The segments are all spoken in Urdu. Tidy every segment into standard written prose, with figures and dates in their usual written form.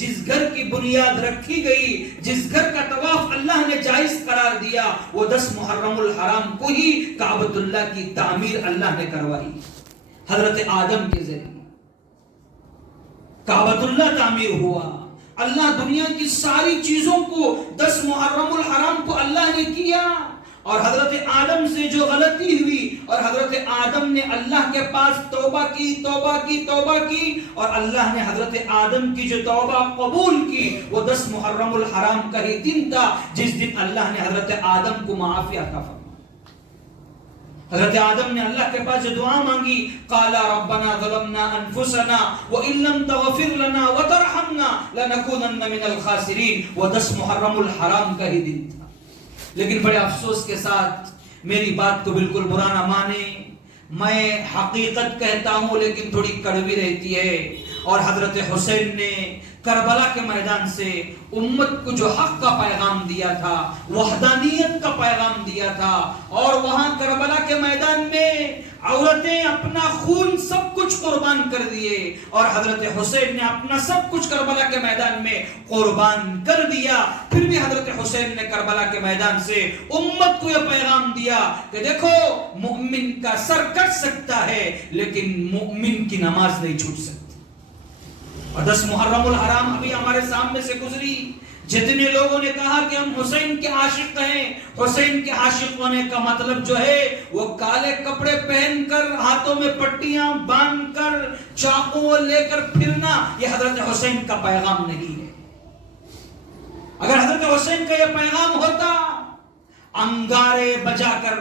جس گھر کی بنیاد رکھی گئی، جس گھر کا طواف اللہ نے جائز قرار دیا، وہ 10 محرم الحرام کو ہی کعبۃ اللہ کی تعمیر اللہ نے کروائی حضرت آدم کے ذریعے۔ کعبۃ اللہ تعمیر ہوا، اللہ دنیا کی ساری چیزوں کو 10 محرم الحرام کو اللہ نے کیا، اور حضرت آدم سے جو غلطی ہوئی اور حضرت آدم نے اللہ کے پاس توبہ کی اور اللہ نے حضرت آدم کی جو توبہ قبول کی، وہ 10 محرم الحرام کا ہی دن تھا جس دن اللہ نے حضرت آدم کو معافی عطا فرمائی۔ حضرت آدم نے اللہ کے پاس جو دعا مانگی، قال ربنا ظلمنا انفسنا وان لم تغفر لنا وترحمنا لنكونن من الخاسرین، وہ 10 محرم الحرام کا ہی دن تھا۔ لیکن بڑے افسوس کے ساتھ، میری بات کو بالکل برا نہ مانے، میں حقیقت کہتا ہوں لیکن تھوڑی کڑوی رہتی ہے، اور حضرت حسین نے کربلا کے میدان سے امت کو جو حق کا پیغام دیا تھا، وحدانیت کا پیغام دیا تھا، اور وہاں کربلا کے میدان میں عورتیں اپنا خون سب کچھ قربان کر دیے، اور حضرت حسین نے اپنا سب کچھ کربلا کے میدان میں قربان کر دیا۔ پھر بھی حضرت حسین نے کربلا کے میدان سے امت کو یہ پیغام دیا کہ دیکھو، مومن کا سر کٹ سکتا ہے لیکن مومن کی نماز نہیں چھوٹ سکتی۔ اور 10 محرم الحرام ابھی ہمارے سامنے سے گزری، جتنے لوگوں نے کہا کہ ہم حسین کے عاشق ہیں، حسین کے عاشق ہونے کا مطلب جو ہے وہ کالے کپڑے پہن کر، ہاتھوں میں پٹیاں باندھ کر، چاقو لے کر پھرنا، یہ حضرت حسین کا پیغام نہیں ہے۔ اگر حضرت حسین کا یہ پیغام ہوتا، انگارے بجا کر،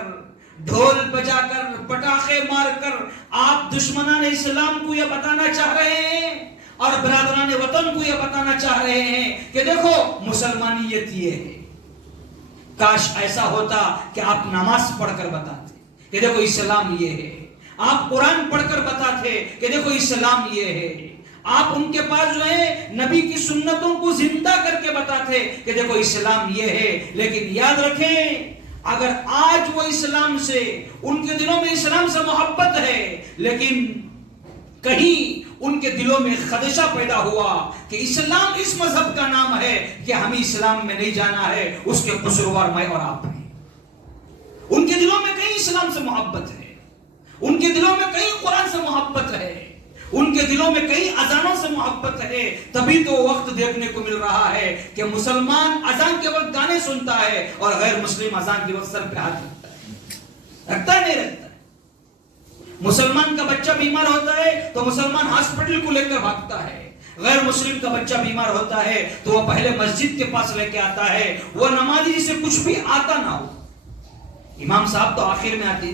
ڈھول بجا کر، پٹاخے مار کر آپ دشمنان اسلام کو یہ بتانا چاہ رہے ہیں اور برادران وطن کو یہ بتانا چاہ رہے ہیں کہ دیکھو مسلمانیت یہ ہے۔ کاش ایسا ہوتا کہ آپ نماز پڑھ کر بتاتے کہ دیکھو اسلام یہ ہے، آپ قرآن پڑھ کر بتاتے کہ دیکھو اسلام یہ ہے، آپ ان کے پاس جو ہے نبی کی سنتوں کو زندہ کر کے بتاتے کہ دیکھو اسلام یہ ہے۔ لیکن یاد رکھیں، اگر آج وہ اسلام سے، ان کے دلوں میں اسلام سے محبت ہے، لیکن کہیں ان کے دلوں میں خدشہ پیدا ہوا کہ اسلام اس مذہب کا نام ہے کہ ہمیں اسلام میں نہیں جانا ہے، اس کے قصوروار میں اور آپ ہیں۔ ان کے دلوں میں کہیں اسلام سے محبت ہے، ان کے دلوں میں کہیں قرآن سے محبت ہے، ان کے دلوں میں کئی اذانوں سے محبت ہے۔ تبھی تو وقت دیکھنے کو مل رہا ہے کہ مسلمان اذان کے وقت گانے سنتا ہے اور غیر مسلم اذان کے وقت سر پہ ہاتھ رکھتا ہے نہیں رکھتا ہے۔ مسلمان کا بچہ بیمار ہوتا ہے تو مسلمان ہاسپٹل کو لے کر بھاگتا ہے، غیر مسلم کا بچہ بیمار ہوتا ہے تو وہ پہلے مسجد کے پاس لے کے آتا ہے۔ وہ نمازی جسے کچھ بھی آتا نہ ہو، امام صاحب تو آخر میں آتی،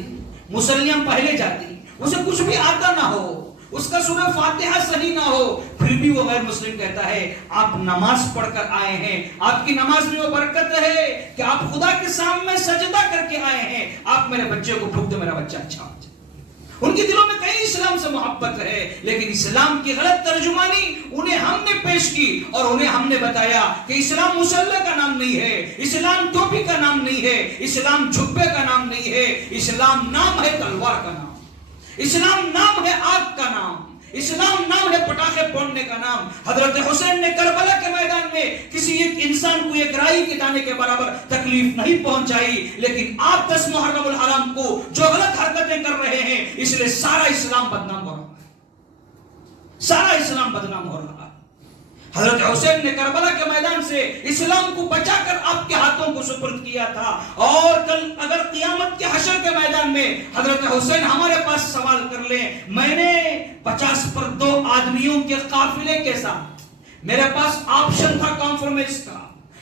مصلیاں پہلے جاتی، اسے کچھ بھی آتا نہ ہو، اس کا سورہ فاتحہ صحیح نہ ہو، پھر بھی وہ غیر مسلم کہتا ہے آپ نماز پڑھ کر آئے ہیں، آپ کی نماز میں وہ برکت ہے کہ آپ خدا کے سامنے سجدہ کر کے آئے ہیں، آپ میرے بچے کو پھونک دو، میرا بچہ اچھا ہو جائے۔ ان کے دلوں میں کہیں اسلام سے محبت ہے، لیکن اسلام کی غلط ترجمانی انہیں ہم نے پیش کی اور انہیں ہم نے بتایا کہ اسلام مسلح کا نام نہیں ہے، اسلام ٹوپی کا نام نہیں ہے، اسلام جھبے کا نام نہیں ہے، اسلام نام ہے تلوار کا نام، اسلام نام ہے آگ کا نام، اسلام نام ہے پٹاخے پھوڑنے کا نام۔ حضرت حسین نے کربلا کے میدان میں کسی ایک انسان کو ایک رائی کے دانے کے برابر تکلیف نہیں پہنچائی، لیکن آپ 10 محرم الحرام کو جو غلط حرکتیں کر رہے ہیں، اس لیے سارا اسلام بدنام ہو رہا ہے، سارا اسلام بدنام ہو رہا ہے۔ حضرت حسین نے کربلا کے میدان سے اسلام کو بچا کر آپ کے ہاتھوں کو سپرد کیا تھا، اور کل اگر قیامت کے حشر کے میدان میں حضرت حسین ہمارے پاس سوال کر لیں، میں نے 50 پر 2 آدمیوں کے قافلے کے ساتھ، میرے پاس آپشن تھا کانفرمنس کا،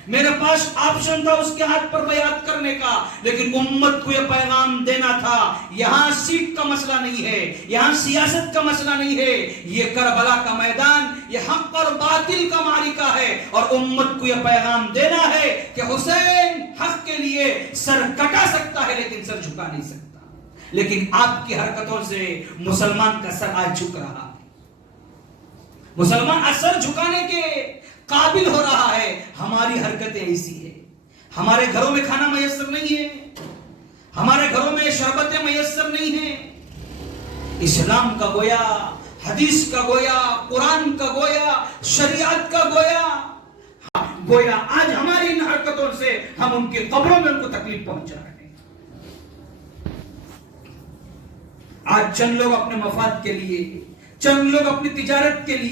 میرے پاس آپشن تھا اس کے ہاتھ پر بیعت کرنے کا، لیکن امت کو یہ پیغام دینا تھا یہاں سیٹ کا مسئلہ نہیں ہے، یہاں سیاست کا مسئلہ نہیں ہے، یہ کربلا کا میدان، یہ حق اور باطل کا معرکہ ہے، اور امت کو یہ پیغام دینا ہے کہ حسین حق کے لیے سر کٹا سکتا ہے لیکن سر جھکا نہیں سکتا۔ لیکن آپ کی حرکتوں سے مسلمان کا سر آج جھک رہا ہے، مسلمان آج سر جھکانے کے قابل ہو رہا ہے۔ ہماری حرکتیں ایسی ہے، ہمارے گھروں میں کھانا میسر نہیں ہے، ہمارے گھروں میں شربتیں میسر نہیں ہیں، اسلام کا گویا حدیث کا گویا، قرآن کا گویا، شریعت کا گویا، گویا آج ہماری ان حرکتوں سے ہم ان کی قبروں میں ان کو تکلیف پہنچا رہے ہیں۔ آج چند لوگ اپنے مفاد کے لیے، چند لوگ اپنی تجارت کے لیے